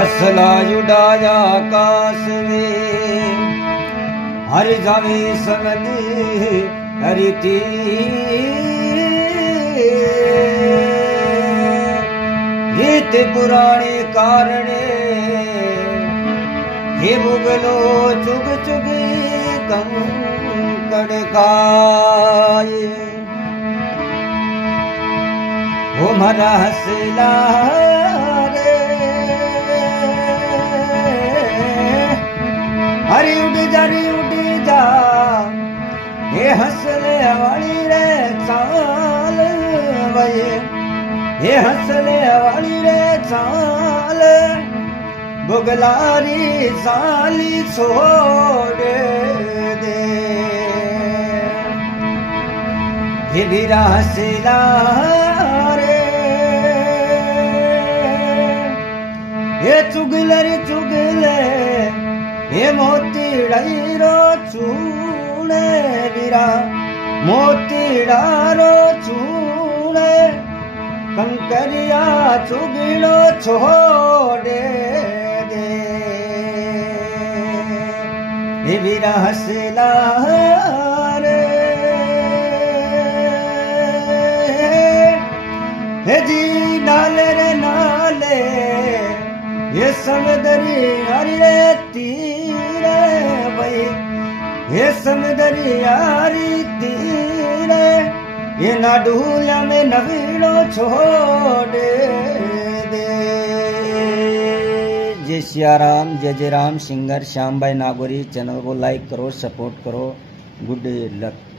हसला उड़ाया आकाश में हर जावे समझी हरिती गीत पुराणे कारणे हे मुगलो चुग चुगी कंकड़ खाए वो मरा हसला रे हरी उड़ जा हे हसले वाली रे चाल वये हे हसले वाली रे चाल बुगलारी साली छोड़ दे हे वीरा हसला रे हे चुगले चुगले हे मोती डायरो चूड़े वीरा मोती डारो चूड़े कंकरिया चुगड़ो छोड़े दे हे वीरा हसला रे हे जी नाले रे नाले ये समदरी हरी रे तीरे भाई ये समदरी हरी तीरे ये नाडूया में नवीनो छोड़ दे। जय सिया राम, जय जय राम। सिंगर श्याम भाई नागौरी। चैनल को लाइक करो, सपोर्ट करो। Good luck.